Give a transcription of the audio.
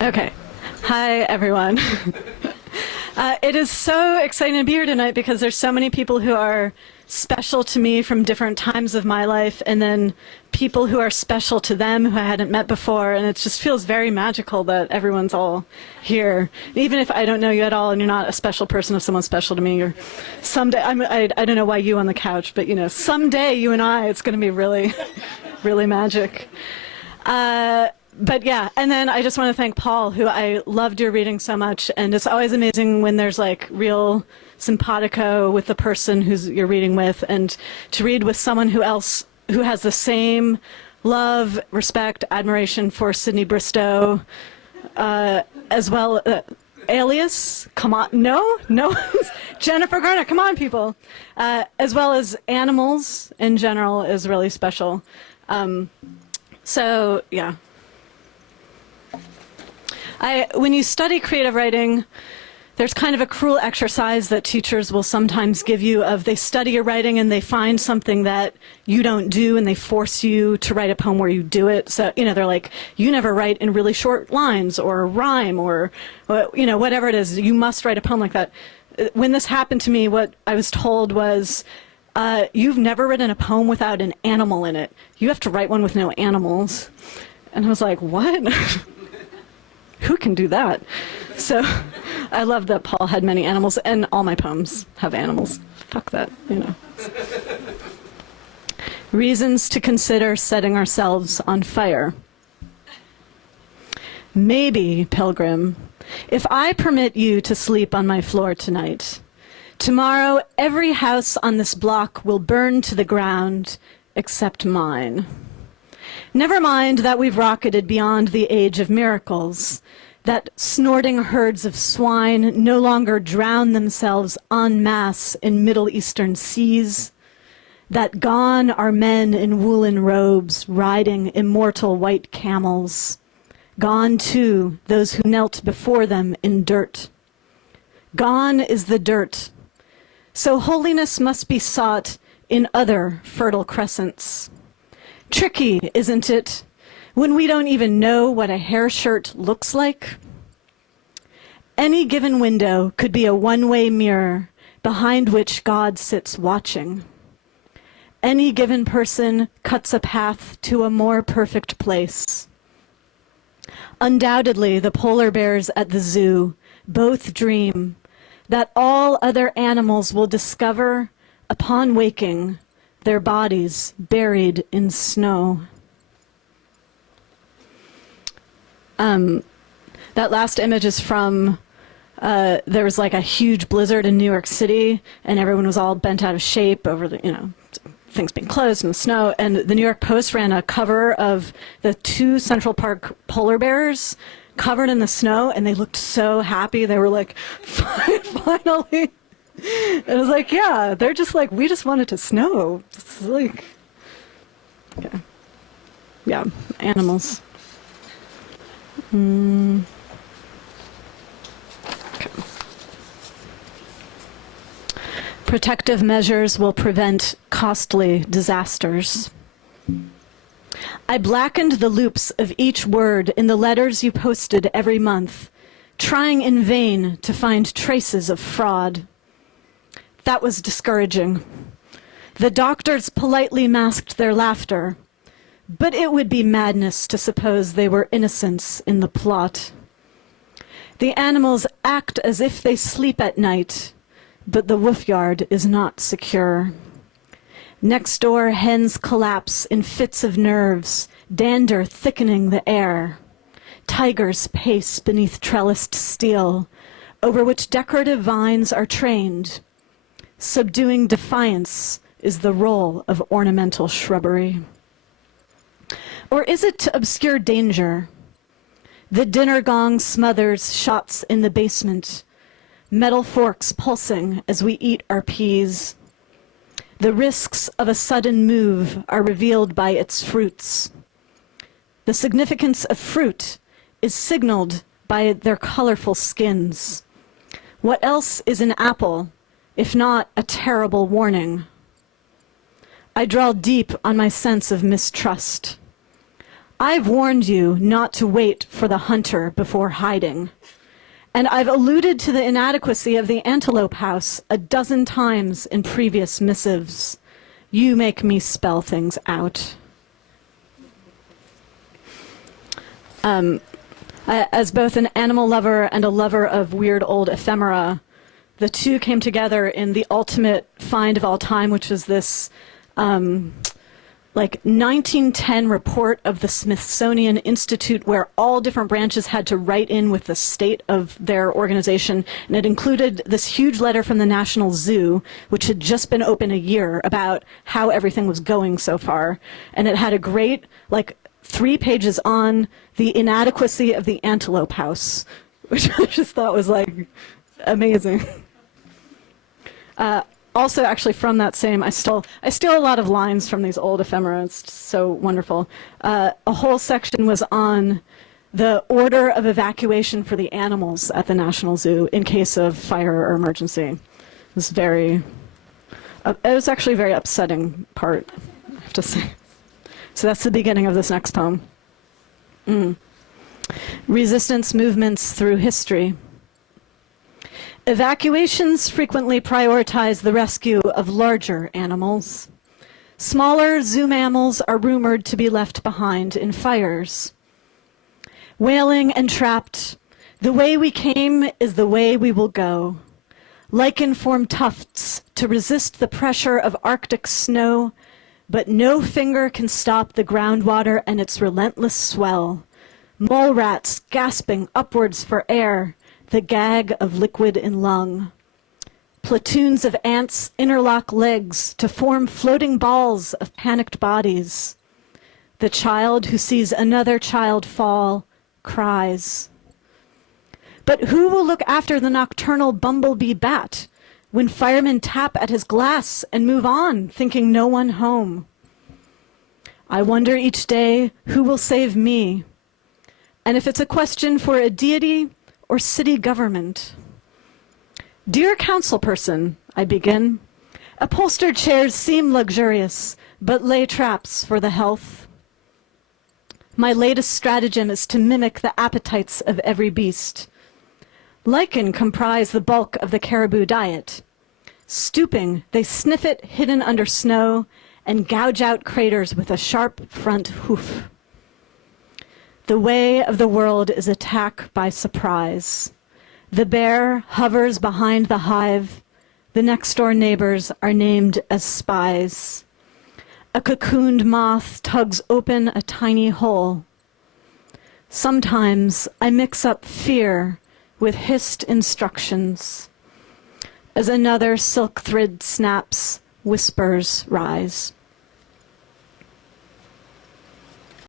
Okay. Hi, everyone. It is so exciting to be here tonight because there's so many people who are special to me from different times of my life, and then people who are special to them who I hadn't met before, and it just feels very magical that everyone's all here. Even if I don't know you at all and you're not a special person, if someone's special to me, or someday, I don't know why you on the couch, but someday you and I, it's going to be really, really magic. But yeah, and then I just want to thank Paul, who I loved your reading so much, and it's always amazing when there's like real simpatico with the person you're reading with, and to read with someone who has the same love, respect, admiration for Sydney Bristow, as well. Alias, come on, no, Jennifer Garner, come on, people, as well as animals in general is really special. So yeah. When you study creative writing, there's kind of a cruel exercise that teachers will sometimes give you of they study your writing and they find something that you don't do and they force you to write a poem where you do it. So, they're like, you never write in really short lines or rhyme or, whatever it is. You must write a poem like that. When this happened to me, what I was told was, you've never written a poem without an animal in it. You have to write one with no animals. And I was like, what? Who can do that? So I love that Paul had many animals, and all my poems have animals. Fuck that, Reasons to consider setting ourselves on fire. Maybe, Pilgrim, if I permit you to sleep on my floor tonight, tomorrow every house on this block will burn to the ground except mine. Never mind that we've rocketed beyond the age of miracles, that snorting herds of swine no longer drown themselves en masse in Middle Eastern seas, that gone are men in woolen robes riding immortal white camels, gone too those who knelt before them in dirt. Gone is the dirt, so holiness must be sought in other fertile crescents. Tricky, isn't it, when we don't even know what a hair shirt looks like? Any given window could be a one-way mirror behind which God sits watching. Any given person cuts a path to a more perfect place. Undoubtedly, the polar bears at the zoo both dream that all other animals will discover, upon waking, their bodies buried in snow. That last image is from, there was like a huge blizzard in New York City, and everyone was all bent out of shape over the, things being closed and the snow. And the New York Post ran a cover of the 2 Central Park polar bears covered in the snow, and they looked so happy. They were like, finally. And I was like, yeah, they're just like, we just want it to snow. It's like, yeah, animals. Okay. Protective measures will prevent costly disasters. I blackened the loops of each word in the letters you posted every month, trying in vain to find traces of fraud. That was discouraging. The doctors politely masked their laughter, but it would be madness to suppose they were innocents in the plot. The animals act as if they sleep at night, but the wolf yard is not secure. Next door, hens collapse in fits of nerves, dander thickening the air. Tigers pace beneath trellised steel, over which decorative vines are trained. Subduing defiance is the role of ornamental shrubbery. Or is it to obscure danger? The dinner gong smothers shots in the basement, metal forks pulsing as we eat our peas. The risks of a sudden move are revealed by its fruits. The significance of fruit is signaled by their colorful skins. What else is an apple, if not a terrible warning? I draw deep on my sense of mistrust. I've warned you not to wait for the hunter before hiding. And I've alluded to the inadequacy of the Antelope House a dozen times in previous missives. You make me spell things out. As both an animal lover and a lover of weird old ephemera, the two came together in the ultimate find of all time, which was this 1910 report of the Smithsonian Institute, where all different branches had to write in with the state of their organization. And it included this huge letter from the National Zoo, which had just been open a year, about how everything was going so far. And it had a great, 3 pages on the inadequacy of the Antelope House, which I just thought was amazing. Also, actually, from that same, I steal a lot of lines from these old ephemera. It's so wonderful. A whole section was on the order of evacuation for the animals at the National Zoo in case of fire or emergency. It was actually a very upsetting part, I have to say. So that's the beginning of this next poem. Resistance movements through history. Evacuations frequently prioritize the rescue of larger animals. Smaller zoo mammals are rumored to be left behind in fires. Wailing and trapped, the way we came is the way we will go. Lichen-formed tufts to resist the pressure of Arctic snow, but no finger can stop the groundwater and its relentless swell. Mole rats gasping upwards for air, the gag of liquid in lung. Platoons of ants interlock legs to form floating balls of panicked bodies. The child who sees another child fall cries. But who will look after the nocturnal bumblebee bat when firemen tap at his glass and move on, thinking no one home? I wonder each day who will save me, and if it's a question for a deity or city government. Dear councilperson, I begin, upholstered chairs seem luxurious, but lay traps for the health. My latest stratagem is to mimic the appetites of every beast. Lichen comprise the bulk of the caribou diet. Stooping, they sniff it hidden under snow and gouge out craters with a sharp front hoof. The way of the world is attack by surprise. The bear hovers behind the hive. The next-door neighbors are named as spies. A cocooned moth tugs open a tiny hole. Sometimes I mix up fear with hissed instructions. As another silk thread snaps, whispers rise.